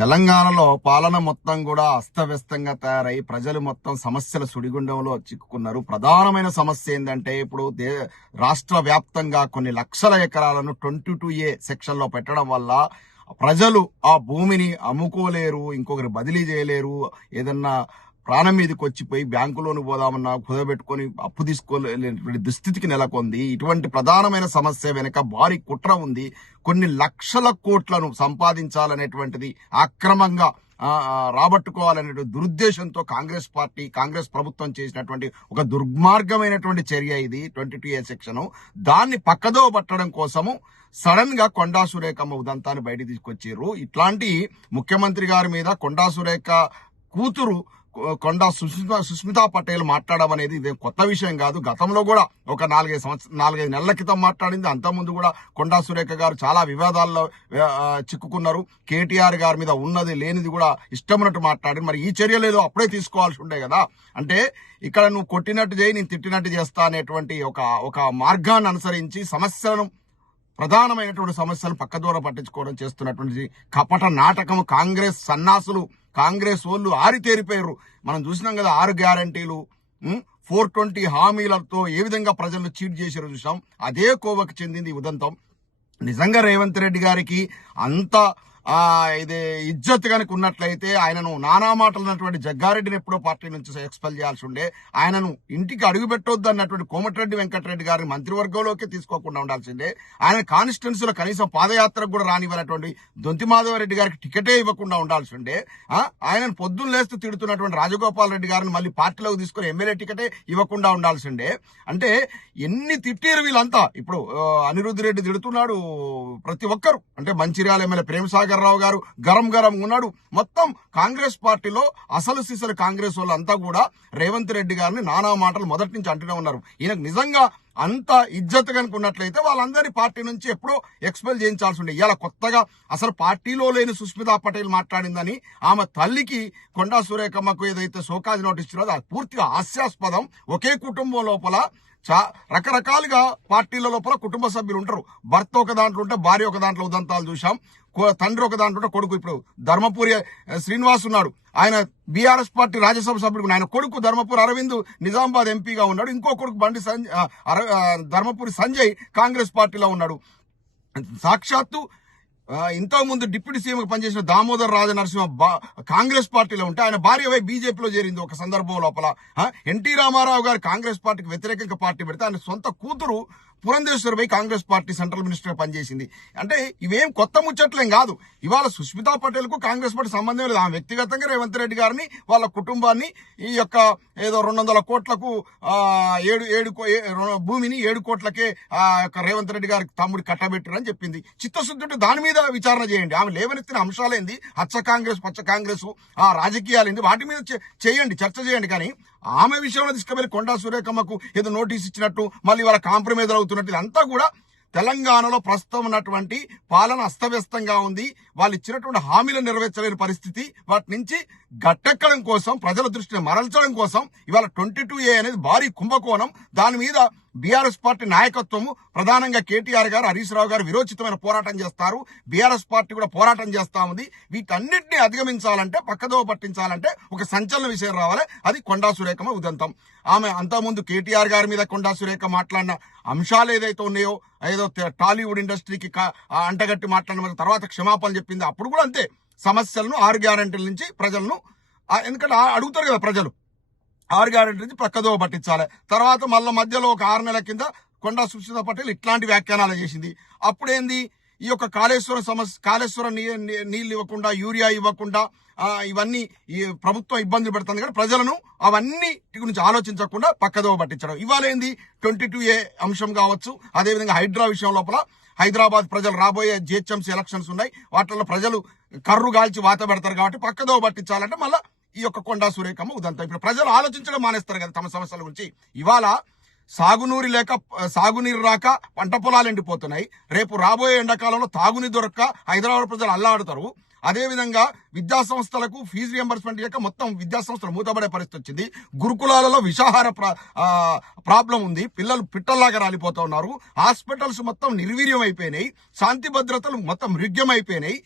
తెలంగాణలో పాలన మొత్తం కూడా అస్తవ్యస్తంగా తయారై ప్రజలు మొత్తం సమస్యల సుడిగుండంలో చిక్కుకున్నారు. ప్రధానమైన సమస్య ఏంటంటే ఇప్పుడు రాష్ట్ర వ్యాప్తంగా కొన్ని లక్షల ఎకరాలను 22A సెక్షన్ లో పెట్టడం వల్ల ప్రజలు ఆ భూమిని అమ్ముకోలేరు, ఇంకొకరు బదిలీ చేయలేరు. ఏదన్నా ప్రాణం మీదకి వచ్చిపోయి బ్యాంకులోని పోదామన్నా కుదబెట్టుకొని అప్పు తీసుకోలేనటువంటి దుస్థితికి నెలకొంది. ఇటువంటి ప్రధానమైన సమస్య వెనుక భారీ కుట్ర ఉంది. కొన్ని లక్షల కోట్లను సంపాదించాలనేటువంటిది అక్రమంగా రాబట్టుకోవాలనే దురుద్దేశంతో కాంగ్రెస్ ప్రభుత్వం చేసినటువంటి ఒక దుర్మార్గమైనటువంటి చర్య ఇది 22A సెక్షన్. దాన్ని పక్కదో పట్టడం కోసము సడన్ గా కొండా సురేఖమ్మ ఉదంతాన్ని బయట తీసుకొచ్చారు. ఇట్లాంటి ముఖ్యమంత్రి గారి మీద కొండా సురేఖ కూతురు కొండా సుస్మితా పటేల్ మాట్లాడడం అనేది ఇదే కొత్త విషయం కాదు. గతంలో కూడా ఒక 4-5 నెలల క్రితం మాట్లాడింది. అంతకుముందు కూడా కొండా సురేఖ గారు చాలా వివాదాల్లో చిక్కుకున్నారు. కేటీఆర్ గారి మీద ఉన్నది లేనిది కూడా ఇష్టమైనట్టు మాట్లాడి మరి ఈ చర్యలు అప్పుడే తీసుకోవాల్సి ఉండే కదా. అంటే ఇక్కడ నువ్వు కొట్టినట్టు చేయి, నేను తిట్టినట్టు చేస్తా అనేటువంటి ఒక మార్గాన్ని అనుసరించి ప్రధానమైనటువంటి సమస్యలు పక్కదూర పట్టించుకోవడం చేస్తున్నటువంటి కపట నాటకం కాంగ్రెస్ సన్నాసులు, కాంగ్రెస్ వాళ్ళు ఆరితేరిపోయారు. మనం చూసినాం కదా, 6 గ్యారంటీలు, 420 హామీలతో ఏ విధంగా ప్రజలను చీట్ చేశారో చూసాం. అదే కోవకు చెందింది ఉదంతం. నిజంగా రేవంత్ రెడ్డి గారికి అంత ఇది ఇజ్జత్ కనుక ఉన్నట్లయితే ఆయనను నానా మాటలున్నటువంటి జగ్గారెడ్డిని ఎప్పుడో పార్టీ నుంచి ఎక్స్పెల్ చేయాల్సి ఉండే. ఆయనను ఇంటికి అడుగు పెట్టొద్దు అన్నటువంటి కోమటిరెడ్డి వెంకటరెడ్డి గారిని మంత్రివర్గంలోకి తీసుకోకుండా ఉండాల్సిందే. ఆయన కాన్స్టిట్యున్సీలో కనీసం పాదయాత్రకు కూడా రానివ్వనటువంటి దొంతి మాధవరెడ్డి గారికి టికెటే ఇవ్వకుండా ఉండాల్సి ఉండే. ఆయనను పొద్దున్న లేస్తూ తిడుతున్నటువంటి రాజగోపాల్ రెడ్డి గారిని మళ్ళీ పార్టీలోకి తీసుకుని ఎమ్మెల్యే టికెటే ఇవ్వకుండా ఉండాల్సి ఉండే. అంటే ఎన్ని తిట్టారు వీళ్ళంతా. ఇప్పుడు అనిరుద్ధ్ రెడ్డి తిడుతున్నాడు, ప్రతి ఒక్కరు. అంటే మంచిర్యాల ఎమ్మెల్యే ప్రేమసాగర్ రావు గారు గరం ఉన్నాడు. మొత్తం కాంగ్రెస్ పార్టీలో అసలు సిసలు కాంగ్రెస్ వాళ్ళంతా కూడా రేవంత్ రెడ్డి గారిని నానా మాటలు మొదటి నుంచి అంటూనే ఉన్నారు. ఈయనకు నిజంగా అంత ఇజ్జత్ కనుకున్నట్లయితే వాళ్ళందరినీ పార్టీ నుంచి ఎప్పుడో ఎక్స్పెల్ చేయించాల్సి ఉండే. ఇలా కొత్తగా అసలు పార్టీలో లేని సుస్మితా పటేల్ మాట్లాడిందని ఆమె తల్లికి కొండా సురేఖమ్మకు ఏదైతే షోకాజ్ నోటీస్ ఇచ్చారో అది పూర్తిగా హాస్యాస్పదం. ఒకే కుటుంబం లోపల రకరకాలుగా పార్టీల లోపల కుటుంబ సభ్యులు ఉంటారు. భర్త ఒక దాంట్లో ఉంటే భార్య ఒక దాంట్లో ఉదంతాలు చూసాం. తండ్రి ఒక దాంట్లో ఉంటే కొడుకు. ఇప్పుడు ధర్మపురి శ్రీనివాస్ ఉన్నాడు, ఆయన బీఆర్ఎస్ పార్టీ రాజ్యసభ సభ్యుడు. ఆయన కొడుకు ధర్మపురి అరవింద్ నిజామాబాద్ ఎంపీగా ఉన్నాడు. ఇంకో కొడుకు ధర్మపురి సంజయ్ కాంగ్రెస్ పార్టీలో ఉన్నాడు. సాక్షాత్తు ఇంతకుముందు డిప్యూటీ సీఎం పనిచేసిన దామోదర్ రాజనరసింహ కాంగ్రెస్ పార్టీలో ఉంటే ఆయన భార్య బీజేపీలో చేరింది ఒక సందర్భం లోపల. ఎన్టీ రామారావు గారు కాంగ్రెస్ పార్టీకి వ్యతిరేకంగా పార్టీ పెడితే ఆయన సొంత కూతురు Purandeswari Congress party central minister పనిచేసింది. అంటే ఇవేం కొత్త ముచ్చట్లేం కాదు. ఇవాళ సుస్మితా పటేల్ కు కాంగ్రెస్ పార్టీ సంబంధం లేదు. ఆమె వ్యక్తిగతంగా రేవంత్ రెడ్డి గారిని వాళ్ళ కుటుంబాన్ని ఈ యొక్క ఏదో 200 కోట్లకు భూమిని 7 కోట్లకే రేవంత్ రెడ్డి గారికి తమ్ముడు కట్టబెట్టారని చెప్పింది. చిత్తశుద్ధి దాని మీద విచారణ చేయండి. ఆమె లేవనెత్తిన అంశాలేంది, హచ్చ కాంగ్రెస్ పచ్చ కాంగ్రెస్ రాజకీయాలేంది, వాటి మీద చేయండి, చర్చ చేయండి. కానీ ఆమె విషయంలో తీసుకువెళ్లి కొండా సురేఖమ్మకు ఏదో నోటీస్ ఇచ్చినట్టు మళ్ళీ వాళ్ళ కాంప్రమైజ్ అవుతున్నట్టు ఇదంతా కూడా తెలంగాణలో ప్రస్తుతం ఉన్నటువంటి పాలన అస్తవ్యస్తంగా ఉంది. వాళ్ళు ఇచ్చినటువంటి హామీలను నెరవేర్చలేని పరిస్థితి. వాటి నుంచి గట్టెక్కడం కోసం, ప్రజల దృష్టిని మరల్చడం కోసం ఇవాళ 22A అనేది భారీ కుంభకోణం. దాని మీద బీఆర్ఎస్ పార్టీ నాయకత్వము, ప్రధానంగా కేటీఆర్ గారు, హరీష్ రావు గారు విరోచితమైన పోరాటం చేస్తారు. బీఆర్ఎస్ పార్టీ కూడా పోరాటం చేస్తా ఉంది. వీటన్నిటిని అధిగమించాలంటే, పక్కదోవ పట్టించాలంటే ఒక సంచలన విషయం రావాలి. అది కొండా సురేఖమ్మ ఉదంతం. ఆమె అంతకుముందు కేటీఆర్ గారి మీద కొండా సురేఖ మాట్లాడిన అంశాలు ఏదైతే ఉన్నాయో, ఏదో టాలీవుడ్ ఇండస్ట్రీకి అంటగట్టి మాట్లాడిన తర్వాత క్షమాపణలు చెప్పింది. అప్పుడు కూడా అంతే, సమస్యలను 6 గ్యారెంటీల నుంచి ప్రజలను, ఎందుకంటే అడుగుతారు కదా ప్రజలు, 6 గ్యారెంటీ నుంచి పక్కదోవ పట్టించాలి. తర్వాత మళ్ళీ మధ్యలో ఒక 6 నెలల కింద కొండా సుస్మితా పటేల్ ఇట్లాంటి వ్యాఖ్యానాలు చేసింది. అప్పుడేంది, ఈ యొక్క కాళేశ్వరం నీళ్లు ఇవ్వకుండా, యూరియా ఇవ్వకుండా, ఇవన్నీ ఈ ప్రభుత్వం ఇబ్బందులు పెడుతుంది కానీ ప్రజలను అవన్నీ గురించి ఆలోచించకుండా పక్కదోవ పట్టించడం. ఇవాళ ఏంది, 22A అంశం కావచ్చు, అదేవిధంగా హైడ్రా విషయం లోపల హైదరాబాద్ ప్రజలు రాబోయే జిహెచ్ఎంసీ ఎలక్షన్స్ ఉన్నాయి, వాటిల్లో ప్రజలు కర్రు గాల్చి వాత పెడతారు కాబట్టి పక్కదోవ పట్టించాలంటే మళ్ళా ఈ యొక్క కొండా సురేఖమ్మ ఉదంతం. ఇప్పుడు ప్రజలు ఆలోచించడం మానేస్తారు కదా తమ సమస్యల గురించి. ఇవాళ సాగునీరు రాక పంట పొలాలు ఎండిపోతున్నాయి. రేపు రాబోయే ఎండాకాలంలో తాగునీరు దొరక్క హైదరాబాద్ ప్రజలు అల్లాడుతారు. అదేవిధంగా విద్యా సంస్థలకు ఫీజు రియంబర్స్మెంట్ చేయక మొత్తం విద్యా సంస్థలు మూతపడే పరిస్థితి వచ్చింది. గురుకులాలలో విషాహార ప్రాబ్లం ఉంది. పిల్లలు పిట్టల్లాగా రాలిపోతూ ఉన్నారు. హాస్పిటల్స్ మొత్తం నిర్వీర్యం అయిపోయినాయి. శాంతి భద్రతలు మొత్తం మృగ్యం అయిపోయినాయి.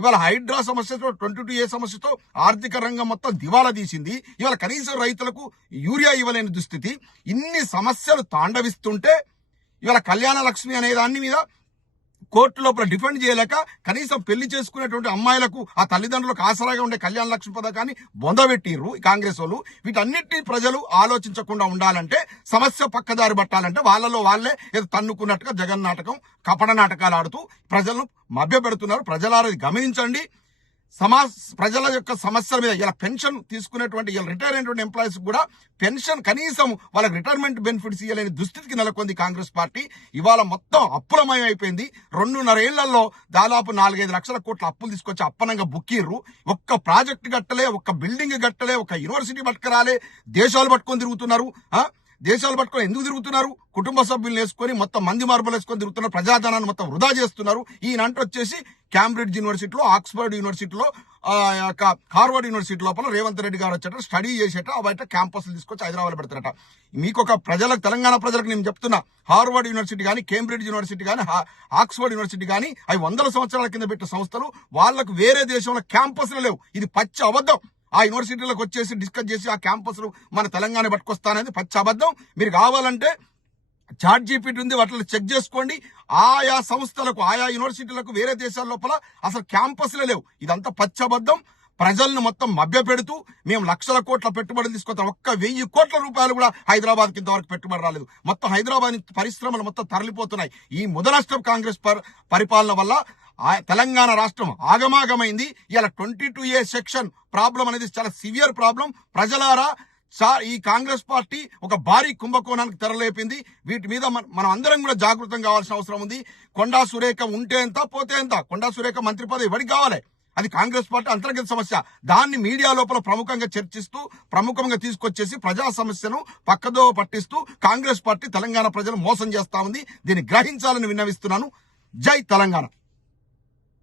ఇవాళ హైడ్రా సమస్యతో 22A సమస్యతో ఆర్థిక రంగం మొత్తం దివాలా తీసింది. ఇవాళ కనీసం రైతులకు యూరియా ఇవ్వలేని దుస్థితి. ఇన్ని సమస్యలు తాండవిస్తుంటే ఇవాళ కళ్యాణ లక్ష్మి అనే దాని మీద కోర్టు లోపల డిఫెండ్ చేయలేక కనీసం పెళ్లి చేసుకునేటువంటి అమ్మాయిలకు ఆ తల్లిదండ్రులకు ఆసరాగా ఉండే కళ్యాణ లక్ష్మి పథకాన్ని బొందబెట్టిర్రు ఈ కాంగ్రెస్ వాళ్ళు. వీటన్నిటిని ప్రజలు ఆలోచించకుండా ఉండాలంటే, సమస్య పక్కదారి పట్టాలంటే వాళ్ళలో వాళ్ళే ఏదో తన్నుకున్నట్టుగా జగన్ నాటకం, కపట నాటకాలు ఆడుతూ ప్రజలను మభ్యపెడుతున్నారు. ప్రజలారా గమనించండి. ప్రజల యొక్క సమస్యల మీద ఇలా పెన్షన్ తీసుకునేటువంటి ఇలా రిటైర్ అయినటువంటి ఎంప్లాయీస్ కూడా పెన్షన్ కనీసం వాళ్ళకి రిటైర్మెంట్ బెనిఫిట్స్ ఇవ్వలేని దుస్థితికి నెలకొంది కాంగ్రెస్ పార్టీ. ఇవాళ మొత్తం అప్పులమయం అయిపోయింది. 2.5 ఏళ్లలో దాదాపు 4-5 లక్షల కోట్ల అప్పులు తీసుకొచ్చి అప్పనంగా బుక్కిర్రు. ఒక్క ప్రాజెక్ట్ కట్టలే, ఒక్క బిల్డింగ్ కట్టలే, ఒక్క యూనివర్సిటీ పట్టుకురాలే, దేశాలు పట్టుకొని తిరుగుతున్నారు. దేశాలు పట్టుకొని ఎందుకు తిరుగుతున్నారు? కుటుంబ సభ్యులు వేసుకొని మొత్తం మంది మార్పులు వేసుకొని తిరుగుతున్నారు. ప్రజాధనాన్ని మొత్తం వృధా చేస్తున్నారు. ఈయనంట వచ్చేసి కేంబ్రిడ్జ్ యూనివర్సిటీలో, ఆక్స్ఫర్డ్ యూనివర్సిటీలో, హార్వర్డ్ యూనివర్సిటీ లోపల రేవంత్ రెడ్డి గారు వచ్చేట స్టడీ చేసేట బయట క్యాంపస్లు తీసుకొచ్చి హైదరాబాద్ పెడతారట. మీకు ఒక ప్రజలకు, తెలంగాణ ప్రజలకు నేను చెప్తున్నా, హార్వర్డ్ యూనివర్సిటీ కానీ, కేంబ్రిడ్జ్ యూనివర్సిటీ కానీ, ఆక్స్ఫర్డ్ యూనివర్సిటీ కానీ అవి 100 సంవత్సరాల కింద పెట్టిన సంస్థలు. వాళ్ళకు వేరే దేశంలో క్యాంపస్లు లేవు. ఇది పచ్చి అబద్ధం. ఆ యూనివర్సిటీలకు వచ్చేసి డిస్కస్ చేసి ఆ క్యాంపస్లు మన తెలంగాణ పట్టుకొస్తాననేది పచ్చి అబద్ధం. మీరు కావాలంటే చాట్ జీపీటీ ఉంది, వాటిలో చెక్ చేసుకోండి. ఆయా సంస్థలకు, ఆయా యూనివర్సిటీలకు వేరే దేశాల లోపల అసలు క్యాంపస్లే లేవు. ఇదంతా పచ్చి అబద్ధం. ప్రజలను మొత్తం మభ్యపెడుతూ మేము లక్షల కోట్ల పెట్టుబడులు తీసుకొస్తాం. 1,000 కోట్ల రూపాయలు కూడా హైదరాబాద్కి ఇంతవరకు పెట్టుబడి రాలేదు. మొత్తం హైదరాబాద్ పరిశ్రమలు మొత్తం తరలిపోతున్నాయి. ఈ ముదనష్టం కాంగ్రెస్ పరిపాలన వల్ల తెలంగాణ రాష్ట్రం ఆగమాగమైంది. ఇలా 22A సెక్షన్ ప్రాబ్లం అనేది చాలా సివియర్ ప్రాబ్లం. ప్రజలారా, ఈ కాంగ్రెస్ పార్టీ ఒక భారీ కుంభకోణానికి తెరలేపింది. వీటి మీద మనం అందరం కూడా జాగృతం కావాల్సిన అవసరం ఉంది. కొండా సురేఖ ఉంటే ఎంత, పోతే ఎంత. కొండా సురేఖ మంత్రి పదవి ఎవరికి కావాలి? అది కాంగ్రెస్ పార్టీ అంతర్గత సమస్య. దాన్ని మీడియా లోపల ప్రముఖంగా చర్చిస్తూ, ప్రముఖంగా తీసుకొచ్చేసి ప్రజా సమస్యను పక్కదో పట్టిస్తూ కాంగ్రెస్ పార్టీ తెలంగాణ ప్రజలు మోసం చేస్తా ఉంది. దీన్ని గ్రహించాలని విన్నవిస్తున్నాను. జై తెలంగాణ.